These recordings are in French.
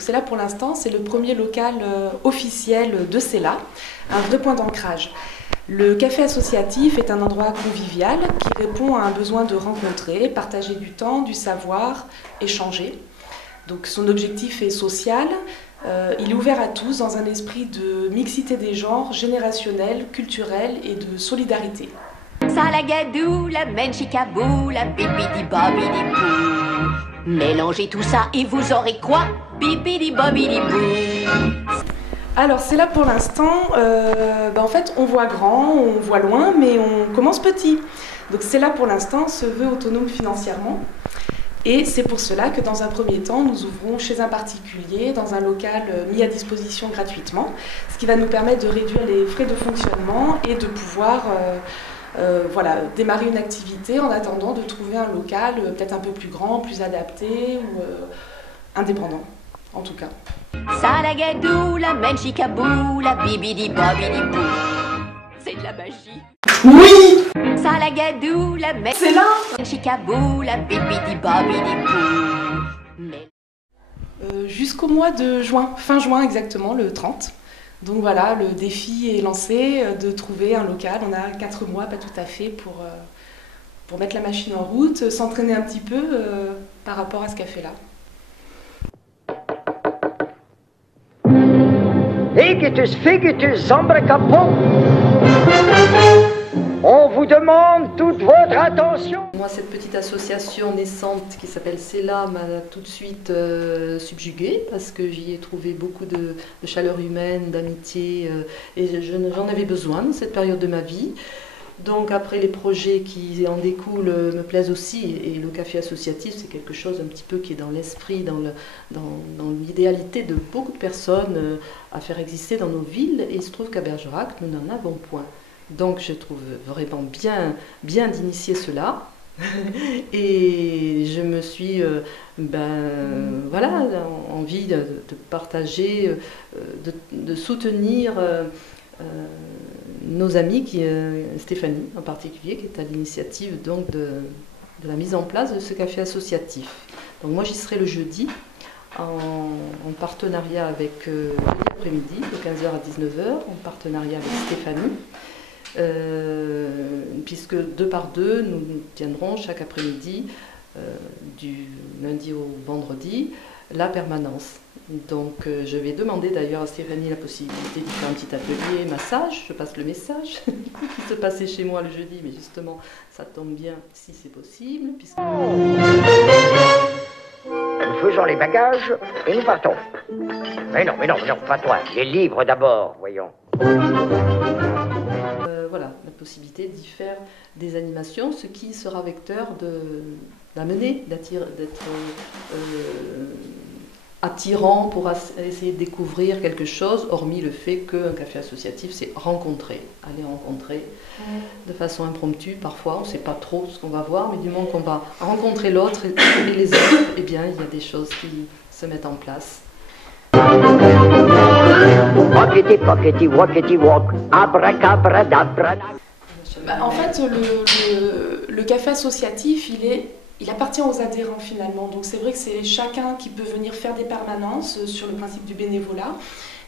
Donc c'est là pour l'instant, c'est le premier local officiel de CELA, un vrai point d'ancrage. Le café associatif est un endroit convivial qui répond à un besoin de rencontrer, partager du temps, du savoir, échanger. Donc son objectif est social, il est ouvert à tous dans un esprit de mixité des genres, générationnel, culturel et de solidarité. Salagadou, la menchikabou, la bibidi-bobidi-bou. Mélangez tout ça et vous aurez quoi? Bibidi-bobidi-bou. Alors c'est là pour l'instant, en fait on voit grand, on voit loin, mais on commence petit. Donc c'est là pour l'instant se veut autonome financièrement. Et c'est pour cela que dans un premier temps, nous ouvrons chez un particulier, dans un local mis à disposition gratuitement, ce qui va nous permettre de réduire les frais de fonctionnement et de pouvoir démarrer une activité en attendant de trouver un local peut-être un peu plus grand, plus adapté ou indépendant, en tout cas. Salagadou, la menchikabou, la bibidi-bobidi-bou. C'est de la magie. Oui! Salagadou, la C'est là! menchikabou, la bibidi-bobidi-bou. Jusqu'au mois de juin, fin juin exactement, le 30. Donc voilà, le défi est lancé de trouver un local. On a 4 mois, pas tout à fait, pour mettre la machine en route, s'entraîner un petit peu par rapport à ce café-là. Egetus, fegetus, zambracapon. On vous demande toute votre attention. Moi, cette petite association naissante qui s'appelle CELA m'a tout de suite subjuguée parce que j'y ai trouvé beaucoup de chaleur humaine, d'amitié et j'en avais besoin dans cette période de ma vie. Donc après, les projets qui en découlent me plaisent aussi et le café associatif, c'est quelque chose un petit peu qui est dans l'esprit, dans l'idéalité de beaucoup de personnes à faire exister dans nos villes. Et il se trouve qu'à Bergerac, nous n'en avons point. Donc je trouve vraiment bien d'initier cela. Et je me suis envie de partager, de soutenir nos amis, Stéphanie en particulier, qui est à l'initiative donc de la mise en place de ce café associatif. Donc moi j'y serai le jeudi en partenariat avec l'après-midi de 15h à 19h, en partenariat avec Stéphanie. Puisque 2 par 2, nous tiendrons chaque après-midi, du lundi au vendredi, la permanence. Donc je vais demander d'ailleurs à Stéphanie la possibilité de faire un petit atelier massage, je passe le message, qui se passait chez moi le jeudi, mais justement ça tombe bien si c'est possible. Puisque... Nous faisons les bagages et nous partons. Mais non, pas toi, les livres d'abord, voyons. Voilà, la possibilité d'y faire des animations, ce qui sera vecteur d'amener, d'être attirant pour essayer de découvrir quelque chose, hormis le fait qu'un café associatif, c'est rencontrer, aller rencontrer de façon impromptue. Parfois, on ne sait pas trop ce qu'on va voir, mais du moment qu'on va rencontrer l'autre et les autres, eh bien, il y a des choses qui se mettent en place. Pockety, pockety, walkety, walk, abracabradabra. En fait, le café associatif, il appartient aux adhérents finalement. Donc c'est vrai que c'est chacun qui peut venir faire des permanences sur le principe du bénévolat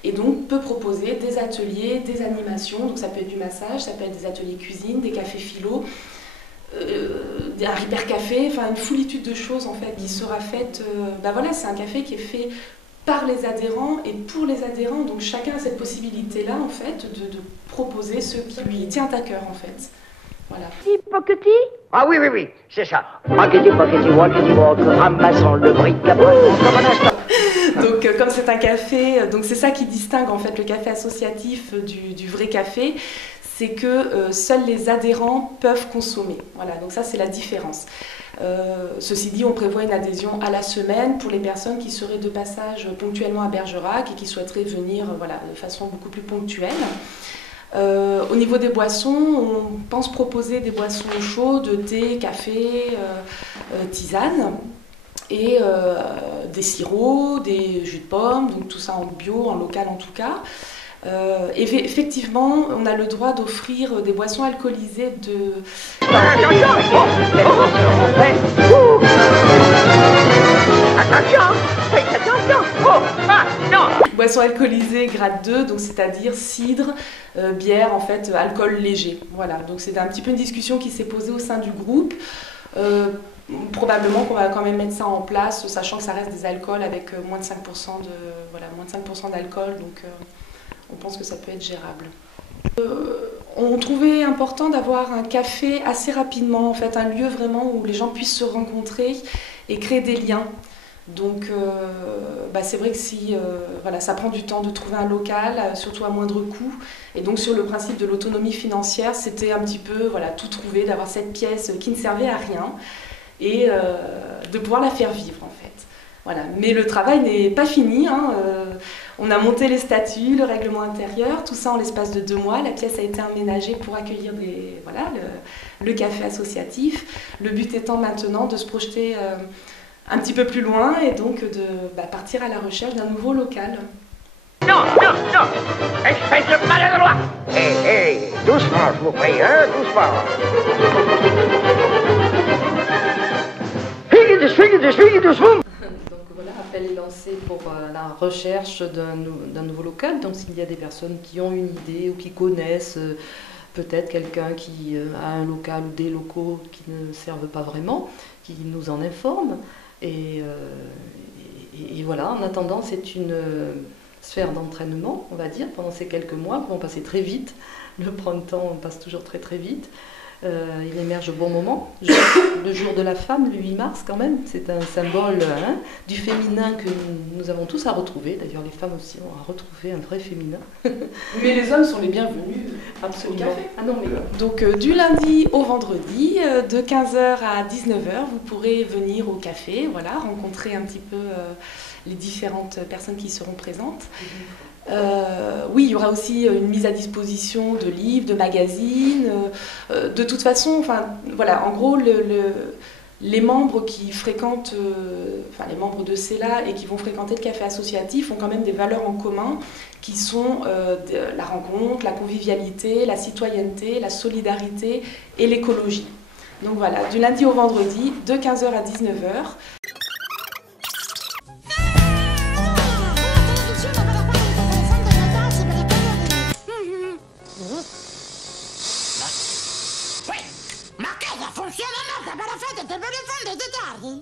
et donc peut proposer des ateliers, des animations. Donc ça peut être du massage, ça peut être des ateliers cuisine, des cafés philo, un hyper café, enfin une foulitude de choses en fait qui sera faite. C'est un café qui est fait par les adhérents et pour les adhérents. Donc chacun a cette possibilité-là en fait de proposer ce qui lui tient à cœur en fait. Voilà. Pockety? Ah oui, c'est ça. Pockety, pockety, walkety, walk, ramassons le bric-à-brac. Donc comme c'est un café, donc c'est ça qui distingue en fait le café associatif du vrai café, c'est que seuls les adhérents peuvent consommer. Voilà, donc ça c'est la différence. Ceci dit, on prévoit une adhésion à la semaine pour les personnes qui seraient de passage ponctuellement à Bergerac et qui souhaiteraient venir de façon beaucoup plus ponctuelle. Au niveau des boissons, on pense proposer des boissons chaudes, thé, café, tisane et des sirops, des jus de pomme, donc tout ça en bio, en local en tout cas. Et effectivement, on a le droit d'offrir des boissons alcoolisées de... Attention, faites attention. Non. Boissons alcoolisées grade 2, donc c'est-à-dire cidre, bière, en fait, alcool léger. Voilà, donc c'est un petit peu une discussion qui s'est posée au sein du groupe. Probablement qu'on va quand même mettre ça en place, sachant que ça reste des alcools avec moins de 5% moins de 5% d'alcool, donc on pense que ça peut être gérable. On trouvait important d'avoir un café assez rapidement, en fait, un lieu vraiment où les gens puissent se rencontrer et créer des liens. Donc c'est vrai que si ça prend du temps de trouver un local, surtout à moindre coût, et donc sur le principe de l'autonomie financière, c'était un petit peu tout trouver, d'avoir cette pièce qui ne servait à rien et de pouvoir la faire vivre en fait. Voilà. Mais le travail n'est pas fini, hein. On a monté les statuts, le règlement intérieur, tout ça en l'espace de 2 mois. La pièce a été aménagée pour accueillir le café associatif. Le but étant maintenant de se projeter un petit peu plus loin et donc de partir à la recherche d'un nouveau local. Non, non, non. Espèce de maladroit. Hé, doucement, je vous prie, hein, doucement. Fuyez doucement. Donc voilà, appel est lancé pour la recherche d'un nouveau local. Donc s'il y a des personnes qui ont une idée ou qui connaissent peut-être quelqu'un qui a un local ou des locaux qui ne servent pas vraiment, qui nous en informent. Et voilà, en attendant, c'est une sphère d'entraînement, on va dire, pendant ces quelques mois qui vont passer très vite. Le printemps passe toujours très très vite. Il émerge au bon moment. Le jour de la femme, le 8 mars quand même, c'est un symbole du féminin que nous avons tous à retrouver. D'ailleurs, les femmes aussi ont à retrouver un vrai féminin. Mais les hommes sont les bienvenus Absolument. au café. Ah non, mais... Donc du lundi au vendredi, de 15h à 19h, vous pourrez venir au café, rencontrer un petit peu les différentes personnes qui seront présentes. Oui, il y aura aussi une mise à disposition de livres, de magazines. De toute façon, en gros, les membres qui fréquentent, les membres de CELA et qui vont fréquenter le café associatif ont quand même des valeurs en commun qui sont la rencontre, la convivialité, la citoyenneté, la solidarité et l'écologie. Donc voilà, du lundi au vendredi, de 15h à 19h. Ma casa funziona, ma per la fede, per il fondo di tardi.